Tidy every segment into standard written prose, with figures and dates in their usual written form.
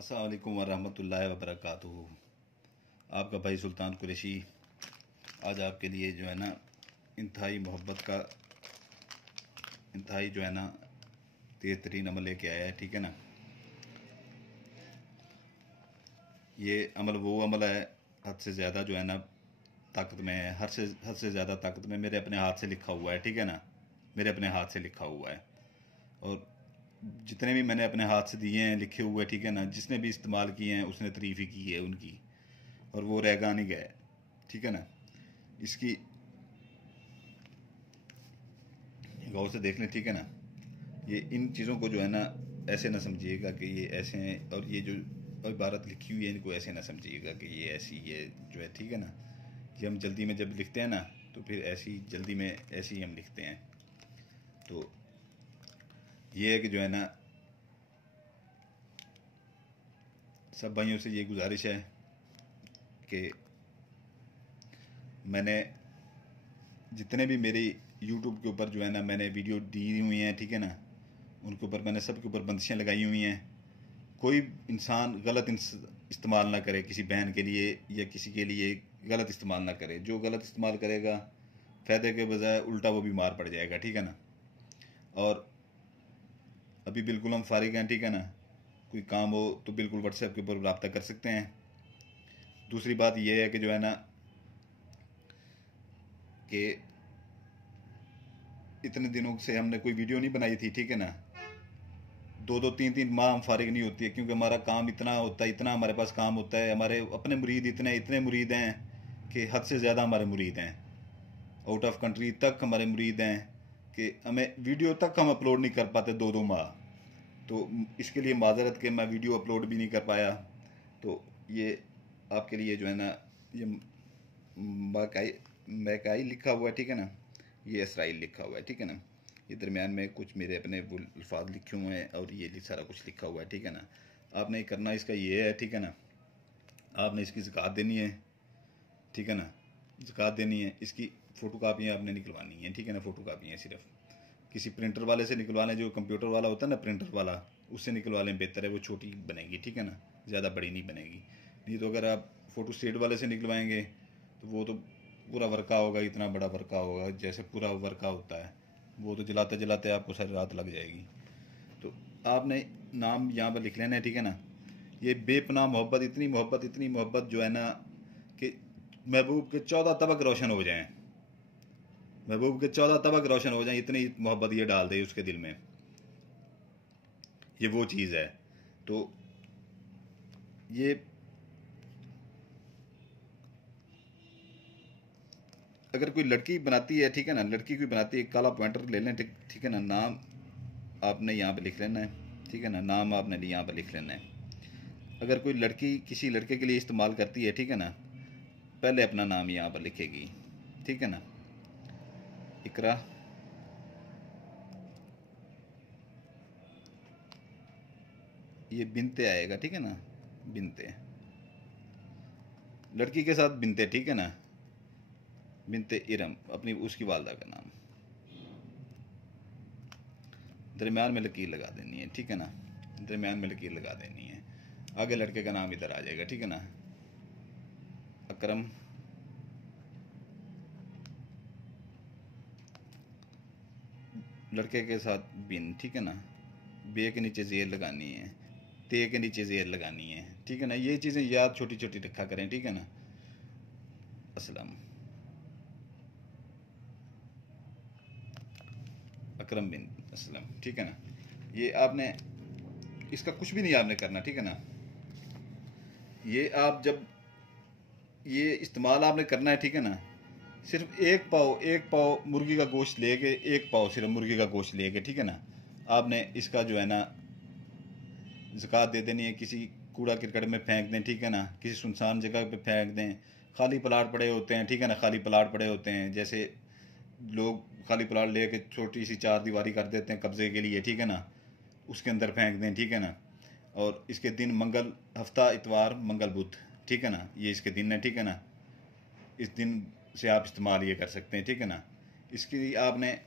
अस्सलाम वालेकुम वरहमतुल्लाहि वबरकातुहू। आपका भाई सुल्तान कुरैशी आज आपके लिए जो है ना इंतहाई मोहब्बत का इंतहाई जो है ना तेज़ तरीन अमल लेके आया है। ठीक है ना, ये अमल वो अमल है हद से ज़्यादा जो है ना ताकत में है, हद से ज़्यादा ताकत में मेरे अपने हाथ से लिखा हुआ है। ठीक है ना, मेरे अपने हाथ से लिखा हुआ है और जितने भी मैंने अपने हाथ से दिए हैं लिखे हुए, ठीक है ना, जिसने भी इस्तेमाल किए हैं उसने तारीफ़ ही की है उनकी, और वो रहेगा नहीं गए। ठीक है ना, इसकी गौर से देख लें। ठीक है ना, ये इन चीज़ों को जो है ना ऐसे ना समझिएगा कि ये ऐसे हैं, और ये जो इबारत लिखी हुई है इनको ऐसे ना समझिएगा कि ये ऐसी ये जो है। ठीक है ना, ये हम जल्दी में जब लिखते हैं ना तो फिर ऐसी जल्दी में ऐसे ही हम लिखते हैं। तो ये है कि जो है ना सब भाइयों से ये गुजारिश है कि मैंने जितने भी मेरे यूट्यूब के ऊपर जो है ना मैंने वीडियो दी हुई हैं, ठीक है ना, उनके ऊपर मैंने सब के ऊपर बंदिशें लगाई हुई हैं। कोई इंसान गलत इस्तेमाल ना करे, किसी बहन के लिए या किसी के लिए गलत इस्तेमाल ना करे। जो गलत इस्तेमाल करेगा फ़ायदे के बजाय उल्टा वो बीमार पड़ जाएगा। ठीक है ना, और अभी बिल्कुल हम फारिग हैं। ठीक है ना, कोई काम हो तो बिल्कुल व्हाट्सएप के ऊपर रब्ता कर सकते हैं। दूसरी बात यह है कि जो है ना कि इतने दिनों से हमने कोई वीडियो नहीं बनाई थी। ठीक है ना, 2-2 3-3 माह हम फारिग नहीं होती है, क्योंकि हमारा काम इतना होता है, इतना हमारे पास काम होता है। हमारे अपने मुरीद इतने मुरीद हैं कि हद से ज़्यादा हमारे मुरीद हैं। आउट ऑफ कंट्री तक हमारे मुरीद हैं कि हमें वीडियो तक हम अपलोड नहीं कर पाते 2-2 माह। तो इसके लिए माजरत के मैं वीडियो अपलोड भी नहीं कर पाया। तो ये आपके लिए जो है ना ये मैकाई लिखा हुआ है। ठीक है ना, ये इसराइल लिखा हुआ है। ठीक है ना, ये दरमियान में कुछ मेरे अपने अल्फाज लिखे हुए हैं और ये सारा कुछ लिखा हुआ है। ठीक है ना, आपने करना इसका ये है। ठीक है ना, आपने इसकी ज़कात देनी है। ठीक है ना, ज़कात देनी है। इसकी फ़ोटो कापियाँ आपने निकलवानी है। ठीक है ना, फ़ोटो कापियाँ सिर्फ किसी प्रिंटर वाले से निकलवा लें, जो कंप्यूटर वाला होता है ना प्रिंटर वाला, उससे निकलवा लें, बेहतर है। वो छोटी बनेगी। ठीक है ना, ज़्यादा बड़ी नहीं बनेगी। नहीं तो अगर आप फ़ोटो स्टेट वाले से निकलवाएंगे तो वो तो पूरा वर्का होगा, इतना बड़ा वर्का होगा, जैसे पूरा वर्का होता है, वो तो जलाते जलाते आपको सारी रात लग जाएगी। तो आपने नाम यहाँ पर लिख लेना है। ठीक है ना, ये बेपनाह मोहब्बत, इतनी मोहब्बत जो है ना कि महबूब के 14 तबक रोशन हो जाएं, महबूब के 14 तबक रोशन हो जाएं, इतनी मोहब्बत ये डाल दे उसके दिल में। ये वो चीज़ है। तो ये अगर कोई लड़की बनाती है, ठीक है ना, लड़की कोई बनाती है, काला पॉइंटर ले लें। ठीक है ना, नाम आपने यहाँ पे लिख लेना है। ठीक है ना, नाम आपने यहाँ पे लिख लेना है। अगर कोई लड़की किसी लड़के के लिए इस्तेमाल करती है, ठीक है ना, पहले अपना नाम यहाँ पर लिखेगी। ठीक है ना, इकरा, ये बिनते आएगा। ठीक है ना, बिनते, लड़की के साथ बिनते। ठीक है ना, बिनते इरम, अपनी उसकी वालदा का नाम, दरमियान में लकीर लगा देनी है। ठीक है ना, दरमियान में लकीर लगा देनी है। आगे लड़के का नाम इधर आ जाएगा। ठीक है ना, अकरम, लड़के के साथ बिन। ठीक है ना, बे के नीचे ज़ेर लगानी है, ते के नीचे ज़ेर लगानी है। ठीक है ना, ये चीज़ें याद छोटी छोटी रखा करें। ठीक है ना, असलम, अकरम बिन असलम। ठीक है ना, ये आपने इसका कुछ भी नहीं आपने करना। ठीक है ना, ये आप जब ये इस्तेमाल आपने करना है, ठीक है ना, सिर्फ एक पाव मुर्गी का गोश्त लेके, एक पाव सिर्फ मुर्गी का गोश्त लेके, ठीक है ना, आपने इसका जो है ना ज़कात दे देनी है। किसी कूड़ा करकट में फेंक दें। ठीक है ना, किसी सुनसान जगह पे फेंक दें। खाली प्लाट पड़े होते हैं, ठीक है ना, खाली प्लाट पड़े होते हैं, जैसे लोग खाली प्लाट लेके छोटी सी चार दीवारी कर देते हैं कब्जे के लिए, ठीक है ना, उसके अंदर फेंक दें। ठीक है ना, और इसके दिन मंगल, हफ्ता इतवार, मंगल बुध, ठीक है ना, ये इसके दिन है। ठीक है ना, इस दिन से आप इस्तेमाल ये कर सकते हैं। ठीक है ना, इसकी आपने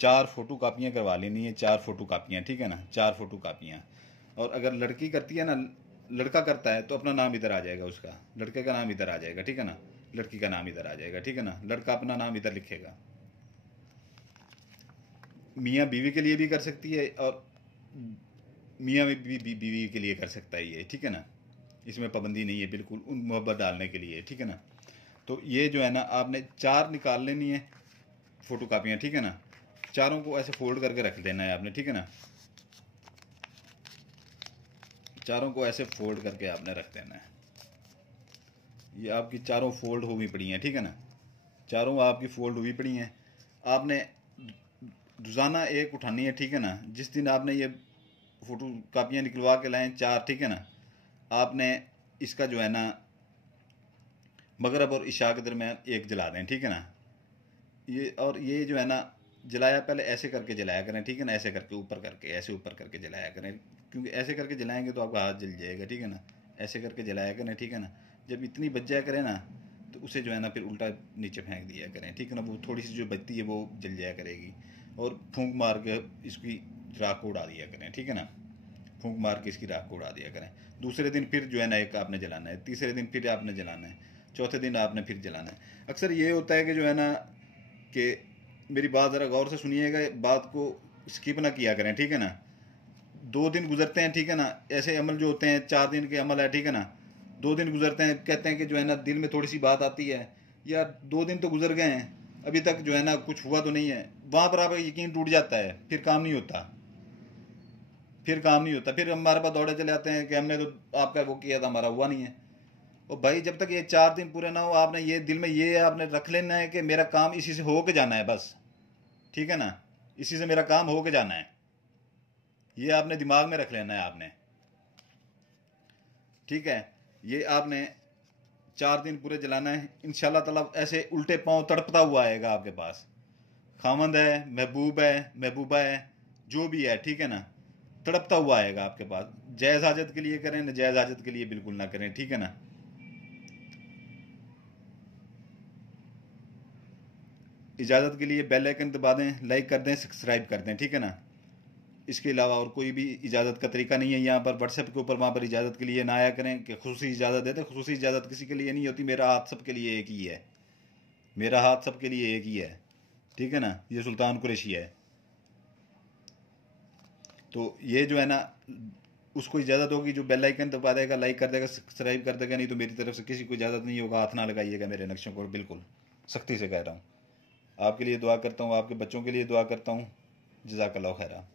4 फ़ोटो कापियाँ करवा लेनी है, 4 फ़ोटो कापियाँ। ठीक है ना, 4 फ़ोटो कापियाँ। और अगर लड़की करती है ना लड़का करता है तो अपना नाम इधर आ जाएगा, उसका लड़के का नाम इधर आ जाएगा, ठीक है ना, लड़की का नाम इधर आ जाएगा, ठीक है ना, लड़का अपना नाम इधर लिखेगा। मियाँ बीवी के लिए भी कर सकती है और मियाँ भी बीवी के लिए कर सकता है ये, ठीक है ना, इसमें पाबंदी नहीं है बिल्कुल, उन मोहब्बत डालने के लिए, ठीक है ना। तो ये जो है ना आपने 4 निकाल लेनी है फ़ोटो कापियाँ, ठीक है ना, चारों को ऐसे फोल्ड करके रख देना है आपने, ठीक है ना, चारों को ऐसे फोल्ड करके आपने रख देना है। ये आपकी चारों फोल्ड हुई पड़ी हैं, ठीक है ना, चारों आपकी फोल्ड हुई पड़ी हैं। आपने रोज़ाना एक उठानी है, ठीक है ना, जिस दिन आपने ये फ़ोटो कापियाँ निकलवा के लाएँ 4, ठीक है ना, आपने इसका जो है ना मगरब और इशा के दरमियान एक जला दें, ठीक है ना। ये और ये जो है ना जलाया पहले ऐसे करके जलाया करें, ठीक है ना, ऐसे करके ऊपर करके, ऐसे ऊपर करके जलाया करें, क्योंकि ऐसे करके जलाएंगे तो आपका हाथ जल जाएगा, ठीक है ना, ऐसे करके जलाया करें, ठीक है ना। जब इतनी बच जाया करें ना तो उसे जो है ना फिर उल्टा नीचे फेंक दिया करें, ठीक है ना, वो थोड़ी सी जो बचती है वो जल जाया करेगी, और फूंक मार के इसकी राख को उड़ा दिया करें, ठीक है ना, फूंक मार के इसकी राख को उड़ा दिया करें। दूसरे दिन फिर जो है ना एक आपने जलाना है, तीसरे दिन फिर आपने जलाना है, चौथे दिन आपने फिर जलाना है। अक्सर ये होता है कि जो है ना कि मेरी बात ज़रा गौर से सुनिएगा, बात को स्किप ना किया करें, ठीक है ना। 2 दिन गुजरते हैं, ठीक है ना, ऐसे अमल जो होते हैं 4 दिन के अमल है, ठीक है ना, 2 दिन गुजरते हैं, कहते हैं कि जो है ना दिल में थोड़ी सी बात आती है, यार 2 दिन तो गुजर गए हैं अभी तक जो है ना कुछ हुआ तो नहीं है, वहाँ पर आपका यकीन टूट जाता है, फिर काम नहीं होता, फिर काम नहीं होता, फिर हमारे पास दौड़े चले आते हैं कि हमने तो आपका वो किया था, हमारा हुआ नहीं है। और भाई जब तक ये 4 दिन पूरे ना हो, आपने ये दिल में ये आपने रख लेना है कि मेरा काम इसी से हो के जाना है बस, ठीक है ना, इसी से मेरा काम हो के जाना है, ये आपने दिमाग में रख लेना है आपने, ठीक है। ये आपने 4 दिन पूरे जलाना है, इंशाल्लाह ताला ऐसे उल्टे पांव तड़पता हुआ आएगा आपके पास, खामंद है, महबूब है, महबूबा है, जो भी है, ठीक है ना, तड़पता हुआ आएगा आपके पास। जायज़ हाजत के लिए करें, नाजायज़ हाजत के लिए बिल्कुल ना करें, ठीक है ना। इजाज़त के लिए बेल आइकन दबा दें, लाइक कर दें, सब्सक्राइब कर दें, ठीक है ना। इसके अलावा और कोई भी इजाज़त का तरीका नहीं है यहाँ पर। व्हाट्सएप के ऊपर वहाँ पर इजाज़त के लिए ना आया करें कि खुसूसी इजाज़त देते, खुसूसी इजाज़त किसी के लिए नहीं होती, मेरा हाथ सबके लिए एक ही है, मेरा हाथ सबके लिए एक ही है, ठीक है ना। ये सुल्तान कुरैशी है, तो ये जो है ना उसको इजाज़त होगी जो बेल आइकन दबा देगा, लाइक कर देगा, सब्सक्राइब कर देगा, नहीं तो मेरी तरफ से किसी को इजाज़त नहीं होगा, हाथ ना लगाइएगा मेरे नक्शों को, बिल्कुल सख्ती से कह रहा हूँ। आपके लिए दुआ करता हूँ, आपके बच्चों के लिए दुआ करता हूँ। जज़ाकल्लाह खैरा।